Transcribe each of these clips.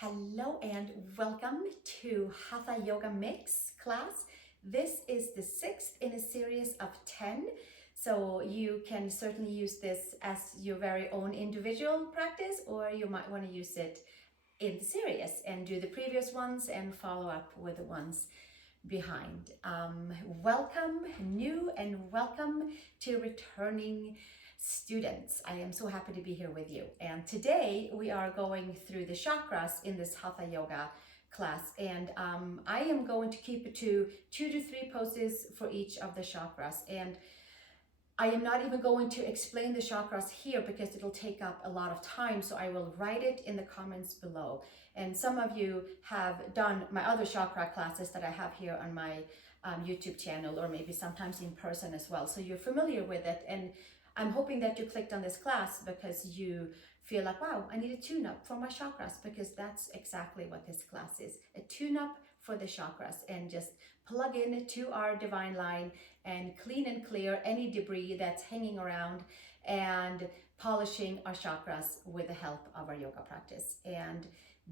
Hello and welcome to Hatha Yoga Mix class. This is the 6th in a series of 10. So you can certainly use this as your very own individual practice, or you might want to use it in the series and do the previous ones and follow up with the ones behind. Welcome new and welcome to returning students. I am so happy to be here with you. And today we are going through the chakras in this Hatha Yoga class. And I am going to keep it to 2 to 3 poses for each of the chakras. And I am not even going to explain the chakras here because it'll take up a lot of time. So I will write it in the comments below. And some of you have done my other chakra classes that I have here on my YouTube channel, or maybe sometimes in person as well. So you're familiar with it. And I'm hoping that you clicked on this class because you feel like, wow, I need a tune-up for my chakras, because that's exactly what this class is. A tune-up for the chakras, and just plug in to our divine line and clean and clear any debris that's hanging around, and polishing our chakras with the help of our yoga practice. And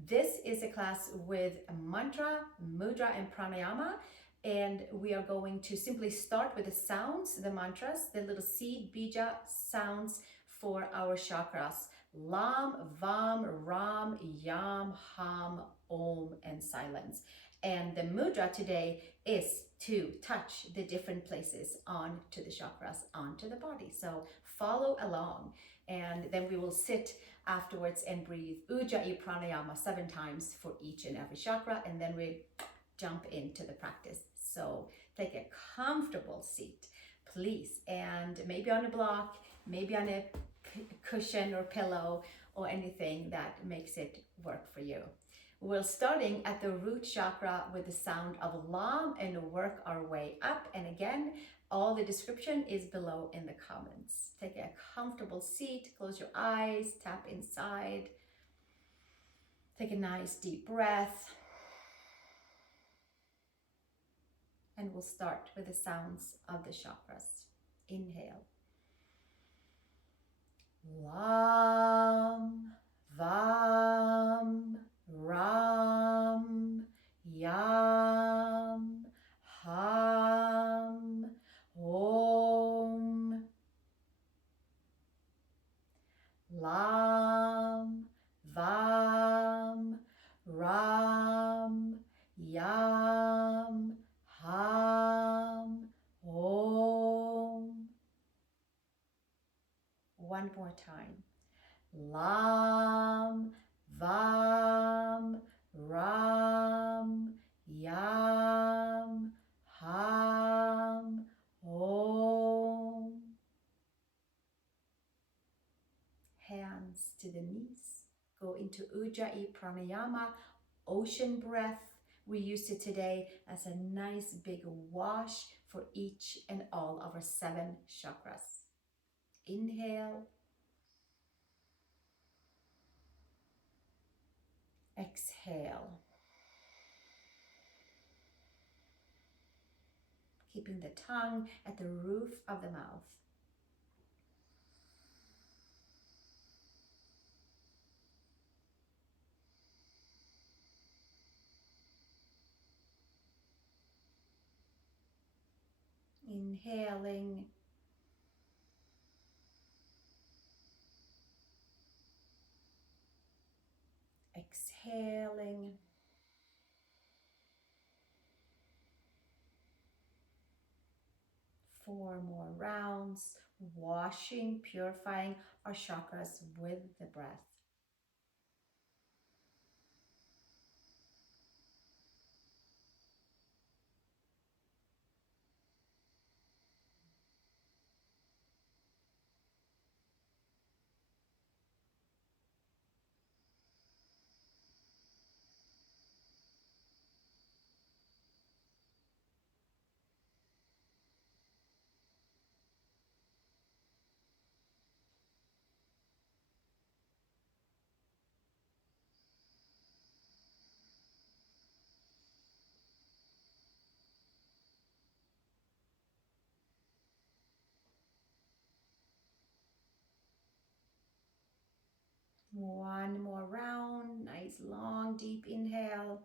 this is a class with mantra, mudra, and pranayama. And we are going to simply start with the sounds, the mantras, the little seed bija sounds for our chakras. Lam, Vam, Ram, Yam, Ham, Om, and silence. And the mudra today is to touch the different places onto the chakras, onto the body. So follow along. And then we will sit afterwards and breathe Ujjai Pranayama 7 times for each and every chakra. And then we jump into the practice. So take a comfortable seat, please, and maybe on a block, maybe on a cushion or pillow, or anything that makes it work for you. We're starting at the root chakra with the sound of Lam and work our way up. And again, all the description is below in the comments. Take a comfortable seat, close your eyes, tap inside. Take a nice deep breath. And we'll start with the sounds of the chakras. Inhale. Lam, Vam, Ram, Yam, Ham, Om. Lam, Vam, Ram, Yam, Ham, Om. One more time. Lam, Vam, Ram, Yam, Ham, Om. Hands to the knees. Go into Ujjai Pranayama, ocean breath. We used it today as a nice big wash for each and all of our 7 chakras. Inhale. Exhale. Keeping the tongue at the roof of the mouth. Inhaling. Exhaling. Four more rounds, washing, purifying our chakras with the breath. One more round, nice long long deep inhale.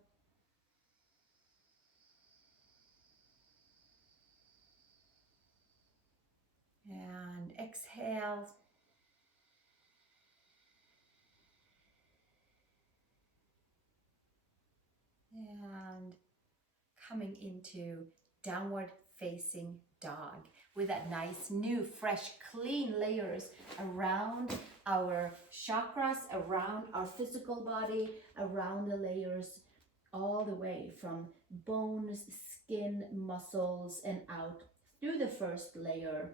And exhale. And coming into downward facing dog with that nice new fresh clean layers around our chakras, around our physical body, around the layers all the way from bones, skin, muscles, and out through the first layer,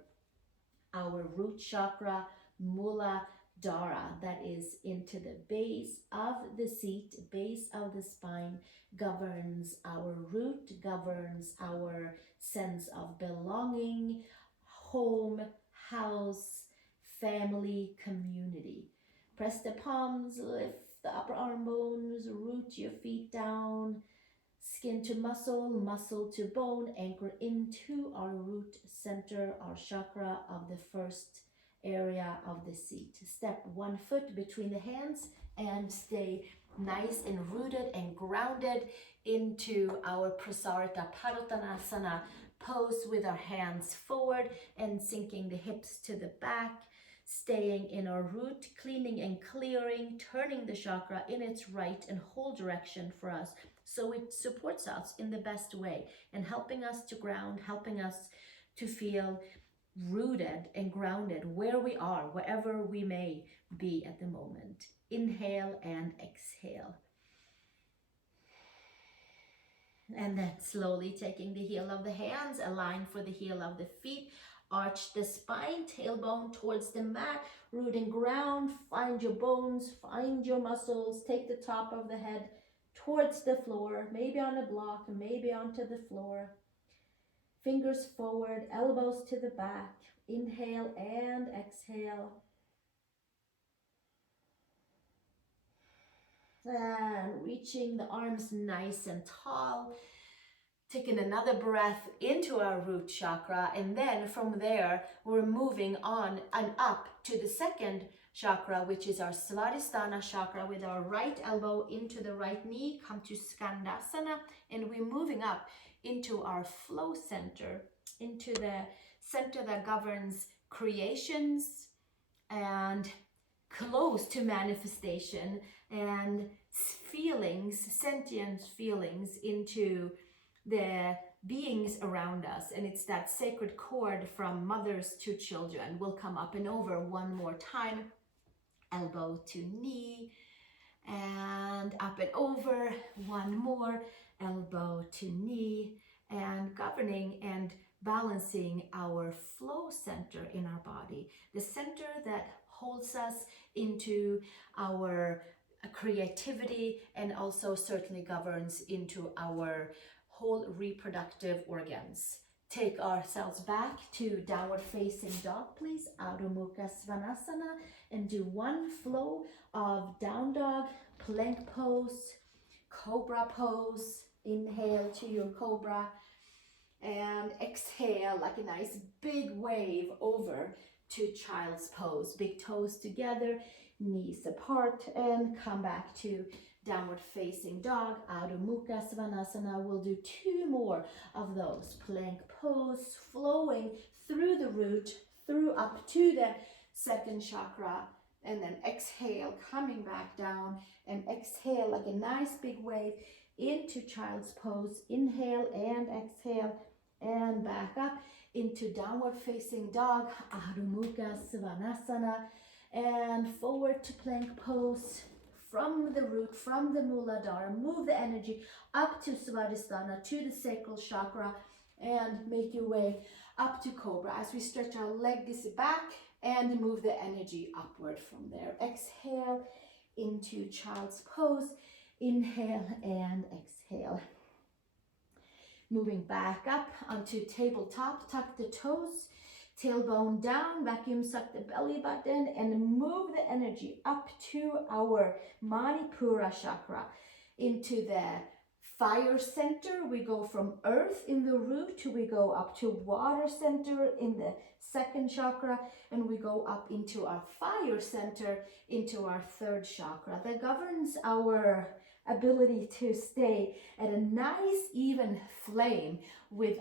our root chakra, Muladhara, that is into the base of the seat, base of the spine, governs our root, governs our sense of belonging, home, house, family, community. Press the palms, lift the upper arm bones, root your feet down, skin to muscle, muscle to bone, anchor into our root center, our chakra of the first area of the seat. Step one foot between the hands and stay nice and rooted and grounded into our Prasarita Padottanasana pose with our hands forward and sinking the hips to the back, staying in our root, cleaning and clearing, turning the chakra in its right and whole direction for us, so it supports us in the best way and helping us to ground, helping us to feel rooted and grounded where we are, wherever we may be at the moment. Inhale and exhale. And then slowly taking the heel of the hands, align for the heel of the feet, arch the spine, tailbone towards the mat, root and ground, find your bones, find your muscles, take the top of the head towards the floor, maybe on a block, maybe onto the floor. Fingers forward, elbows to the back. Inhale and exhale. And reaching the arms nice and tall. Taking another breath into our root chakra, and then from there we're moving on and up to the second chakra, which is our Svadisthana chakra, with our right elbow into the right knee, come to Skandasana, and we're moving up into our flow center, into the center that governs creations and close to manifestation and feelings, sentient feelings into the beings around us. And it's that sacred cord from mothers to children. We'll come up and over one more time, elbow to knee, and up and over one more, elbow to knee, and governing and balancing our flow center in our body, the center that holds us into our creativity and also certainly governs into our whole reproductive organs. Take ourselves back to downward facing dog, please. Adho, Mukha, Svanasana, and do one flow of down dog, plank pose, cobra pose. Inhale to your cobra and exhale like a nice big wave over to child's pose. Big toes together, knees apart, and come back to downward facing dog. Adho, Mukha, Svanasana. We'll do two more of those. Plank pose, flowing through the root, through up to the second chakra, and then exhale, coming back down, and exhale like a nice big wave into child's pose. Inhale and exhale, and back up into downward facing dog. Adho, Mukha, Svanasana, and forward to plank pose. From the root, from the Muladhara, move the energy up to Svadisthana, to the sacral chakra, and make your way up to cobra as we stretch our legs back and move the energy upward from there. Exhale into child's pose. Inhale and exhale. Moving back up onto tabletop, tuck the toes, tailbone down, vacuum suck the belly button, and move the energy up to our Manipura chakra, into the fire center. We go from earth in the root, we go up to water center in the second chakra, and we go up into our fire center, into our third chakra that governs our ability to stay at a nice even flame with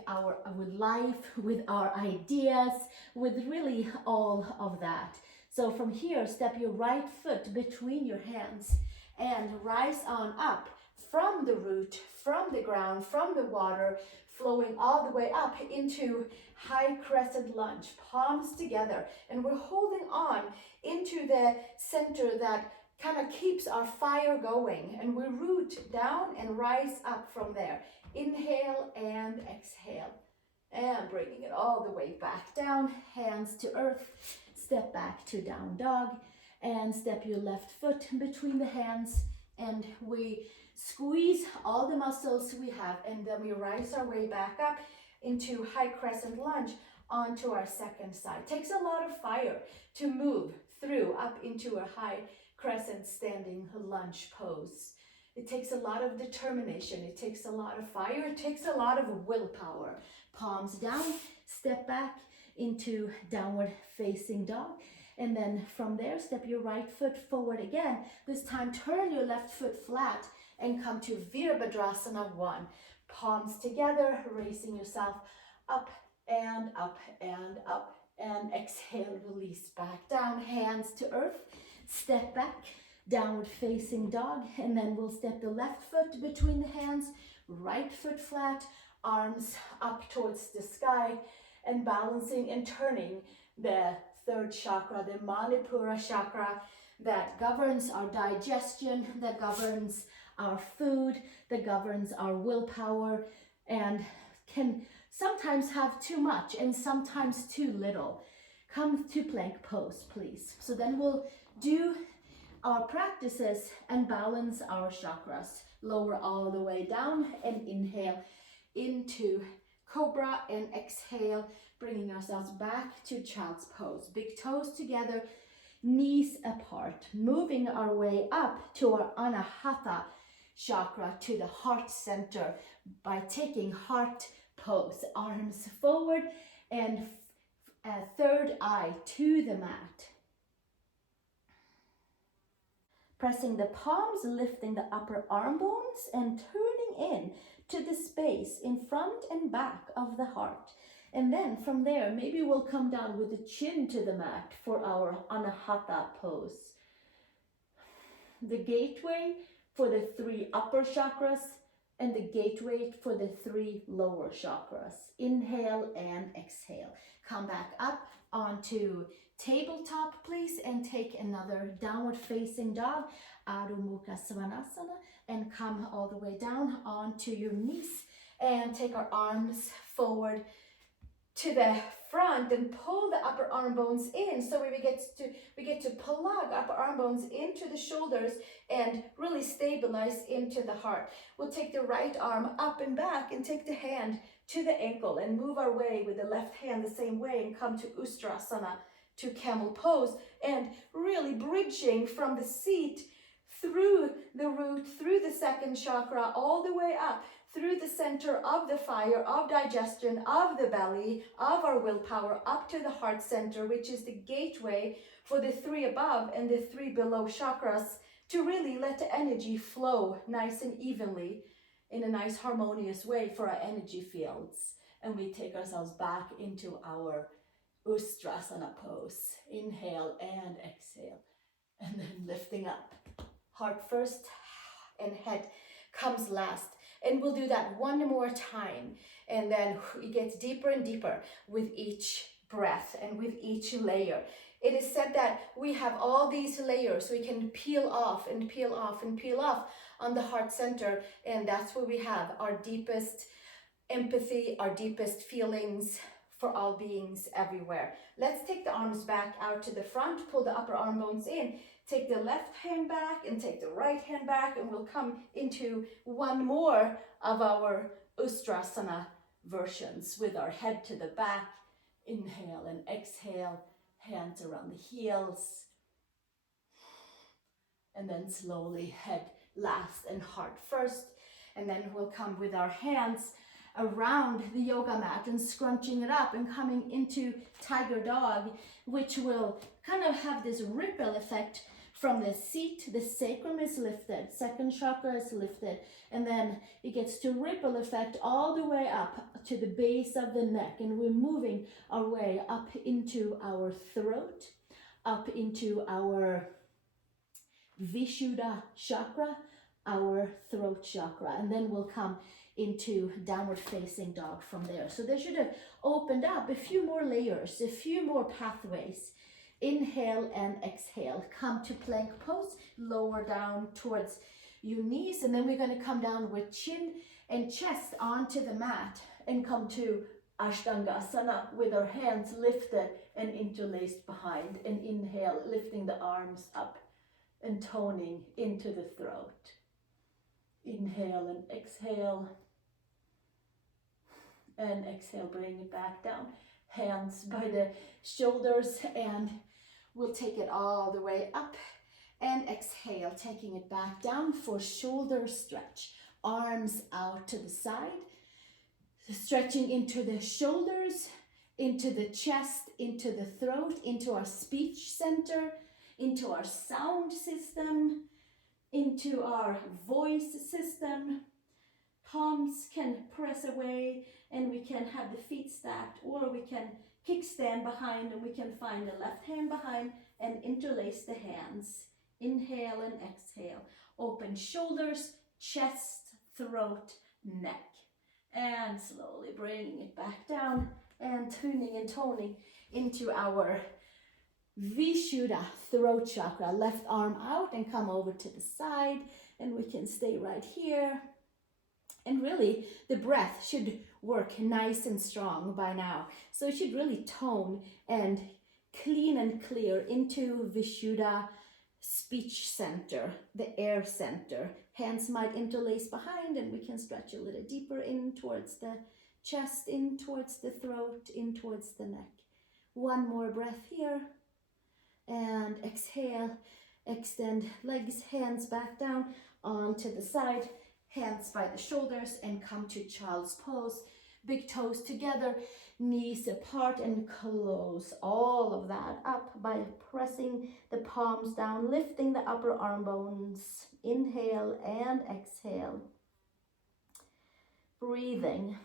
life, with our ideas, with really all of that. So from here, step your right foot between your hands and rise on up from the root, from the ground, from the water, flowing all the way up into high crescent lunge, palms together. And we're holding on into the center that kind of keeps our fire going. And we root down and rise up from there. Inhale and exhale. And bringing it all the way back down, hands to earth. Step back to down dog. And step your left foot between the hands. And we squeeze all the muscles we have, and then we rise our way back up into high crescent lunge onto our second side. Takes a lot of fire to move through up into a high crescent standing lunge pose. It takes a lot of determination. It takes a lot of fire. It takes a lot of willpower. Palms down, step back into downward facing dog. And then from there, step your right foot forward again. This time, turn your left foot flat and come to Virabhadrasana 1. Palms together, raising yourself up and up and up. And exhale, release back down, hands to earth. Step back, downward facing dog. And then we'll step the left foot between the hands, right foot flat, arms up towards the sky, and balancing and turning the third chakra, the Manipura chakra, that governs our digestion, that governs our food, that governs our willpower, and can sometimes have too much and sometimes too little. Come to plank pose, please. So then we'll do our practices and balance our chakras. Lower all the way down and inhale into cobra and exhale, bringing ourselves back to child's pose. Big toes together, knees apart, moving our way up to our Anahatha chakra, to the heart center by taking heart pose. Arms forward and third eye to the mat. Pressing the palms, lifting the upper arm bones and turning in to the space in front and back of the heart. And then from there, maybe we'll come down with the chin to the mat for our Anahatha pose. The gateway for the 3 upper chakras and the gateway for the 3 lower chakras. Inhale and exhale. Come back up onto tabletop, please, and take another downward facing dog, Adho Mukha Svanasana, and come all the way down onto your knees and take our arms forward to the front and pull the upper arm bones in, so we get to plug upper arm bones into the shoulders and really stabilize into the heart. We'll take the right arm up and back and take the hand to the ankle and move our way with the left hand the same way and come to Ustrasana, to camel pose, and really bridging from the seat through the root, through the second chakra, all the way up through the center of the fire, of digestion, of the belly, of our willpower, up to the heart center, which is the gateway for the 3 above and the 3 below chakras, to really let the energy flow nice and evenly in a nice harmonious way for our energy fields. And we take ourselves back into our Ustrasana pose. Inhale and exhale. And then lifting up. Heart first and head comes last. And we'll do that one more time. And then it gets deeper and deeper with each breath and with each layer. It is said that we have all these layers we can peel off and peel off and peel off on the heart center. And that's where we have our deepest empathy, our deepest feelings for all beings everywhere. Let's take the arms back out to the front, pull the upper arm bones in, take the left hand back and take the right hand back, and we'll come into one more of our Ustrasana versions with our head to the back. Inhale and exhale, hands around the heels. And then slowly head last and heart first. And then we'll come with our hands around the yoga mat and scrunching it up and coming into tiger dog, which will kind of have this ripple effect From the seat, the sacrum is lifted, second chakra is lifted, and then it gets to ripple effect all the way up to the base of the neck, and we're moving our way up into our throat, up into our Vishuddha chakra, our throat chakra, and then we'll come into downward facing dog from there. So they should have opened up a few more layers, a few more pathways. Inhale and exhale, come to plank pose, lower down towards your knees, and then we're going to come down with chin and chest onto the mat and come to Skandasana with our hands lifted and interlaced behind, and inhale, lifting the arms up and toning into the throat. Inhale and exhale, bring it back down. Hands by the shoulders, and we'll take it all the way up, and exhale, taking it back down for shoulder stretch. Arms out to the side, stretching into the shoulders, into the chest, into the throat, into our speech center, into our sound system, into our voice system. Palms can press away, and we can have the feet stacked, or we can kickstand behind, and we can find the left hand behind and interlace the hands. Inhale and exhale. Open shoulders, chest, throat, neck. And slowly bringing it back down and tuning and toning into our Vishuddha throat chakra. Left arm out and come over to the side, and we can stay right here. And really, the breath should work nice and strong by now. So it should really tone and clean and clear into Vishuddha speech center, the air center. Hands might interlace behind, and we can stretch a little deeper in towards the chest, in towards the throat, in towards the neck. One more breath here. And exhale, extend legs, hands back down onto the side. Hands by the shoulders, and come to child's pose. Big toes together, knees apart, and close all of that up by pressing the palms down, lifting the upper arm bones. Inhale and exhale. Breathing.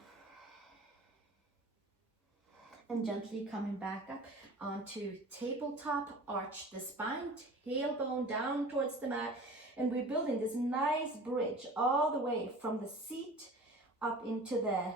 And gently coming back up onto tabletop, arch the spine, tailbone down towards the mat. And we're building this nice bridge all the way from the seat up into the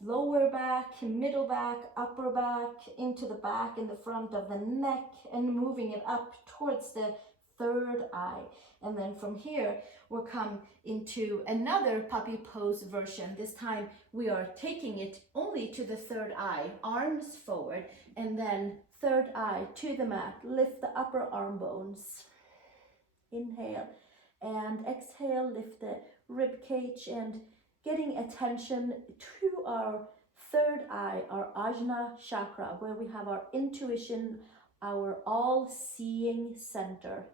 lower back, middle back, upper back, into the back and the front of the neck, and moving it up towards the third eye. And then from here, we'll come into another puppy pose version. This time we are taking it only to the third eye, arms forward, and then third eye to the mat. Lift the upper arm bones. Inhale and exhale, lift the rib cage, and getting attention to our third eye, our Ajna chakra, where we have our intuition, our all-seeing center.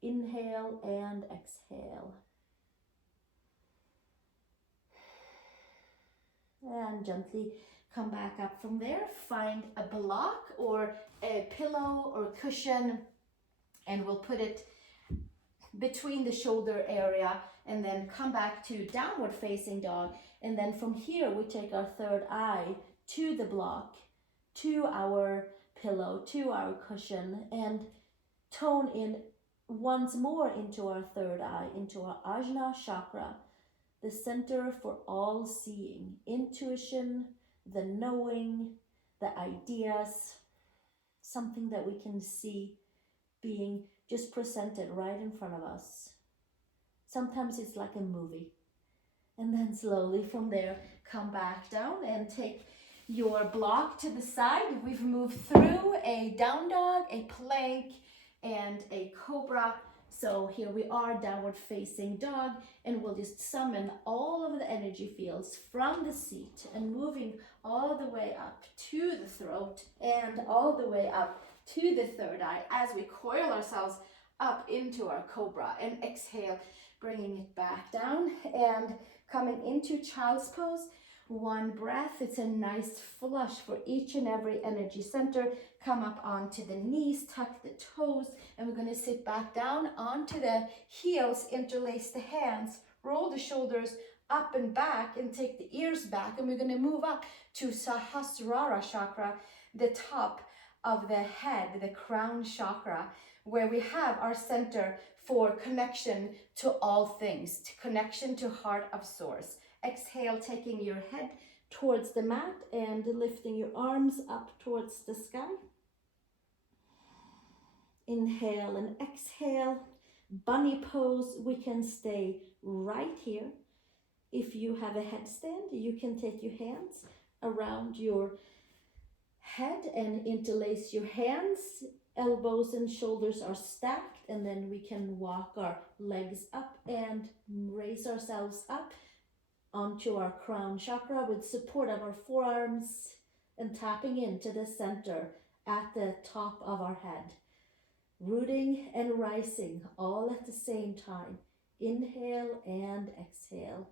Inhale and exhale. And gently come back up from there. Find a block or a pillow or cushion, and we'll put it between the shoulder area, and then come back to downward facing dog. And then from here, we take our third eye to the block, to our pillow, to our cushion, and tone in once more into our third eye, into our Ajna chakra, the center for all seeing, intuition, the knowing, the ideas, something that we can see being just presented right in front of us. Sometimes it's like a movie. And then slowly from there, come back down and take your block to the side. We've moved through a down dog, a plank, and a cobra. So here we are, downward facing dog, and we'll just summon all of the energy fields from the seat and moving all the way up to the throat and all the way up to the third eye as we coil ourselves up into our cobra. And exhale, bringing it back down and coming into child's pose. One breath. It's a nice flush for each and every energy center. Come up onto the knees, tuck the toes, and we're going to sit back down onto the heels, interlace the hands, roll the shoulders up and back, and take the ears back. And we're going to move up to Sahasrara chakra, the top of the head, the crown chakra, where we have our center for connection to all things, to connection to heart of source. Exhale, taking your head towards the mat and lifting your arms up towards the sky. Inhale and exhale. Bunny pose, we can stay right here. If you have a headstand, you can take your hands around your head and interlace your hands. Elbows and shoulders are stacked, and then we can walk our legs up and raise ourselves up onto our crown chakra with support of our forearms and tapping into the center at the top of our head. Rooting and rising all at the same time. Inhale and exhale.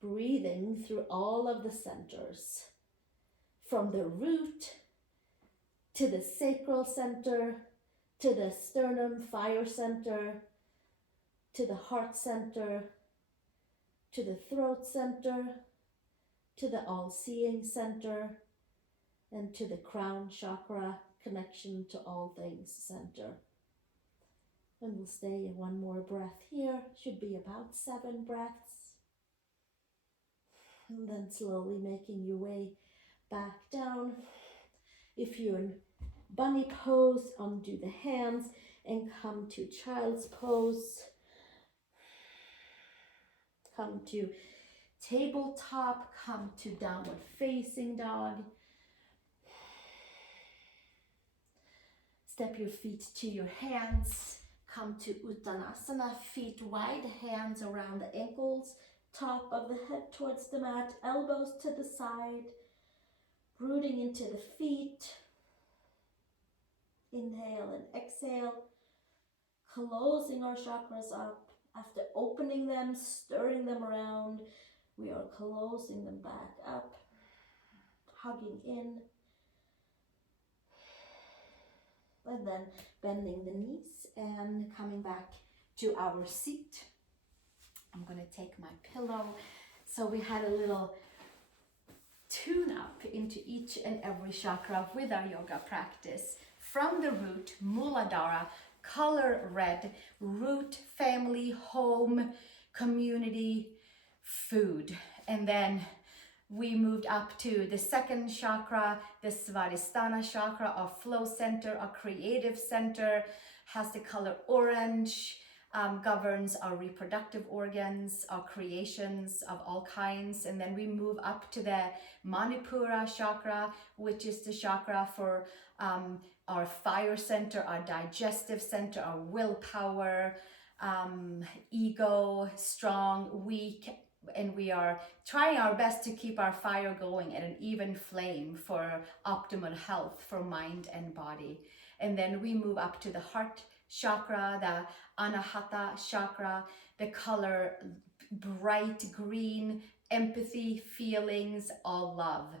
Breathing through all of the centers. From the root to the sacral center, to the sternum fire center, to the heart center, to the throat center, to the all-seeing center, and to the crown chakra, connection to all things center. And we'll stay in one more breath here. Should be about 7 breaths. And then slowly making your way back down. If you're in bunny pose, undo the hands and come to child's pose. Come to tabletop, come to downward facing dog. Step your feet to your hands. Come to Uttanasana, feet wide, hands around the ankles, top of the head towards the mat, elbows to the side, rooting into the feet. Inhale and exhale, closing our chakras up. After opening them, stirring them around, we are closing them back up, hugging in. And then bending the knees and coming back to our seat. I'm going to take my pillow. So we had a little tune up into each and every chakra with our yoga practice. From the root, Muladhara, color red, root, family, home, community, food. And then we moved up to the second chakra, the Svadisthana chakra, our flow center, our creative center, has the color orange, governs our reproductive organs, our creations of all kinds. And then we move up to the Manipura chakra, which is the chakra for our fire center, our digestive center, our willpower, ego, strong, weak, and we are trying our best to keep our fire going at an even flame for optimal health for mind and body. And then we move up to the heart chakra, the Anahatha chakra, the color bright green, empathy, feelings, all love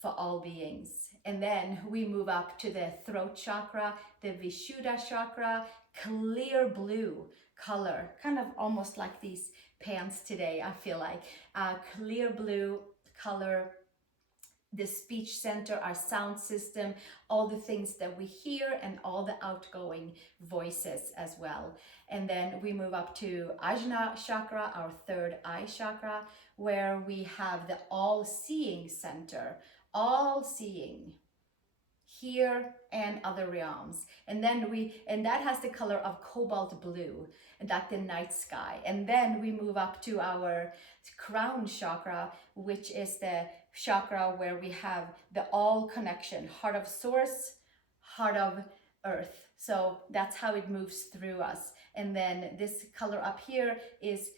for all beings. And then we move up to the throat chakra, the Vishuddha chakra, clear blue color, kind of almost like these pants today, I feel like. Clear blue color, the speech center, our sound system, all the things that we hear and all the outgoing voices as well. And then we move up to Ajna chakra, our third eye chakra, where we have the all-seeing center, all-seeing, here and other realms. And then that has the color of cobalt blue, and that's the night sky. And then we move up to our crown chakra, which is the chakra where we have the all connection, heart of source, heart of earth. So that's how it moves through us. And then this color up here is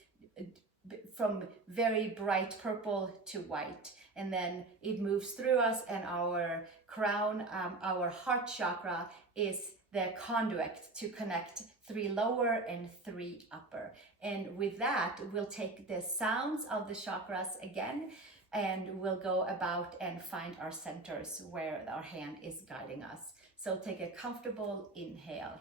from very bright purple to white, and then it moves through us, and our crown, our heart chakra, is the conduit to connect 3 lower and 3 upper. And with that, we'll take the sounds of the chakras again, and we'll go about and find our centers where our hand is guiding us. So take a comfortable inhale.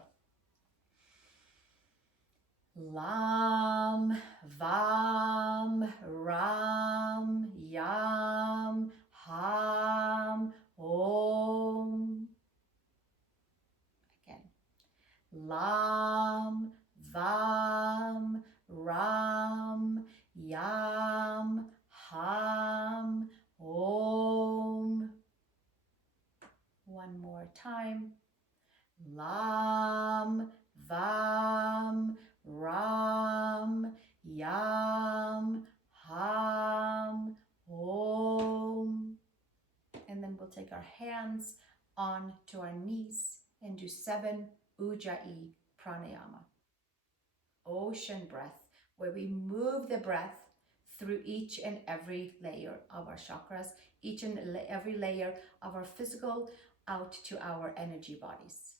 Lam, Vam, Ram, Yam, Ham, Om. Again. Lam, Vam, Ram, Yam, Ham, Om. One more time. Lam, Vam, Ram, Yam, Ham, Om. And then we'll take our hands on to our knees and do 7 Ujjai Pranayama. Ocean breath, where we move the breath through each and every layer of our chakras, each and every layer of our physical out to our energy bodies.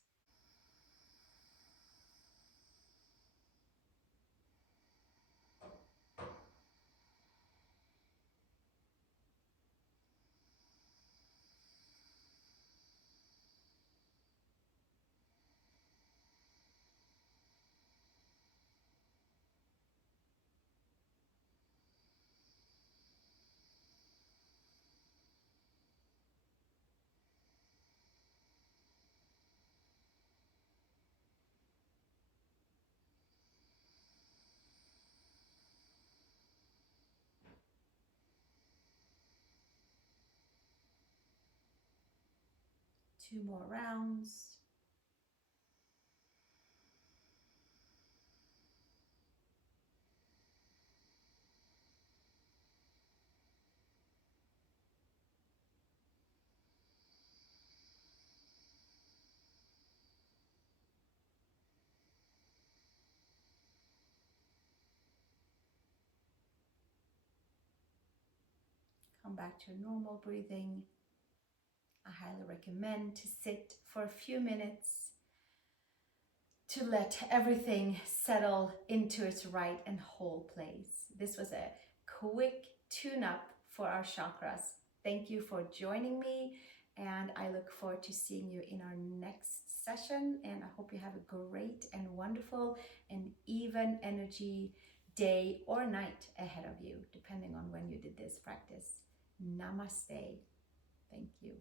Two more rounds. Come back to normal breathing. I highly recommend to sit for a few minutes to let everything settle into its right and whole place. This was a quick tune-up for our chakras. Thank you for joining me, and I look forward to seeing you in our next session, and I hope you have a great and wonderful and even energy day or night ahead of you, depending on when you did this practice. Namaste. Thank you.